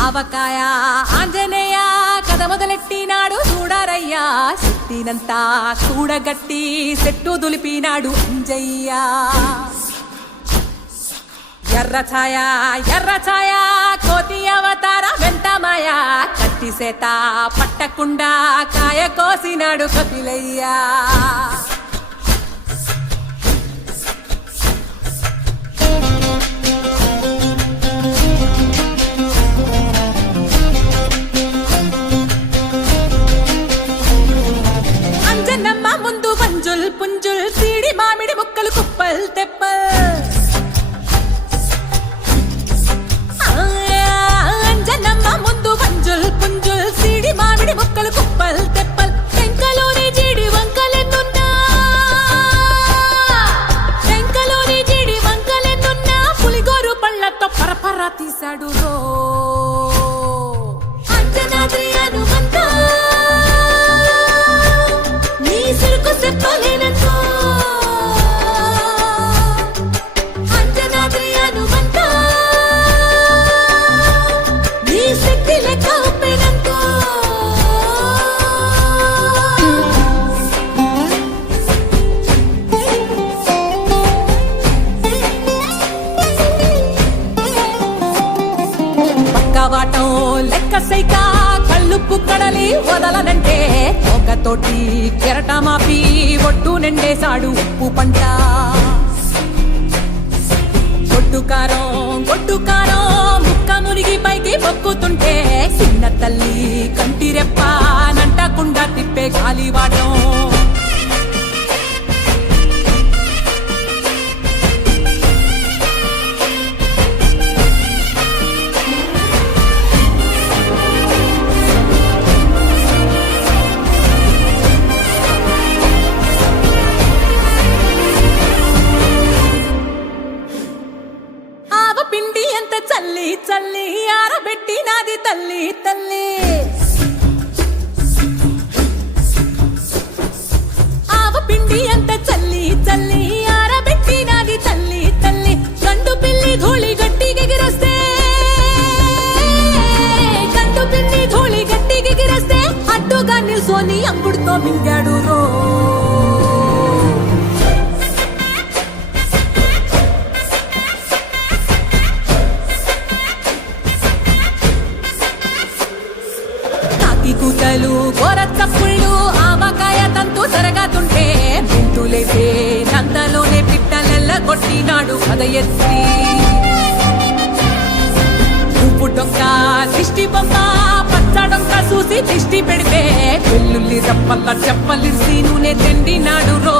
ఆవకాయ ఆంజనేయ కథ మొదలెట్టినాడు చూడారయ్యా శక్తినంతా కూడగట్టి చెట్టు దులిపినాడు అంజయ్య ఎర్ర ఛాయ కోతి అవతార వెంటమాయ కత్తి సేత పట్టకుండా కాయ కోసినాడు కపిలయ్యా అంజనమ్మ ముందు వంజుల్ పుంజుల్ సీడి మామిడి ముక్కలు కుప్పల్ తెప్పల్ ముందు వంజుల్ పుంజుల్ సీడి మామిడి ముక్కలు కుప్పల్ తెప్పల్ టెంకలోని జీడి వంకలెన్నున్నా పులిగోరు పళ్ళతో పరపర తీశాడు రో అంజనాద్రి హనుమంతా నీ సిరుకు చెప్పలేనంతో అంజనాద్రి హనుమంతా వాటం లెక్క సైక కళ్ళుప్పు కడలి వదలనంటే ఒకతోటి కెరటమాపి ఒడ్డు నిండేశాడు ఉప్పు పంట గొడ్డు కారం ముక్క మురిగి పైకి మొక్కుతుంటే చిన్న తల్లి కంటిరెప్ప నంటకుండా తిప్పే గాలివాటం పిండి ఎంత చల్లి ఆరబెట్టి నాది తల్లి ఆవ పిండి ఎంత చల్లి ఆరబెట్టి నాది తల్లి గండు పిల్లి ధూళి గట్టిగెగిరస్తే అడ్డుగా నిల్సోని అంగుడుతో మింగాడు రో కూతలు గోరచ్చప్పుళ్ళు ఆవకాయ తంతు జరగతుంటే మెంతులేసే నందలోనే పిట్టలెల్ల కొట్టినాడు కథ ఎత్తి ఉప్పు డొక్క దిష్టి బొమ్మ పచ్చడొక్క చూసి దిష్టి పెడితే వెల్లుల్లి రప్పల్ల చెప్పలిసి నూనె తిండినాడు రో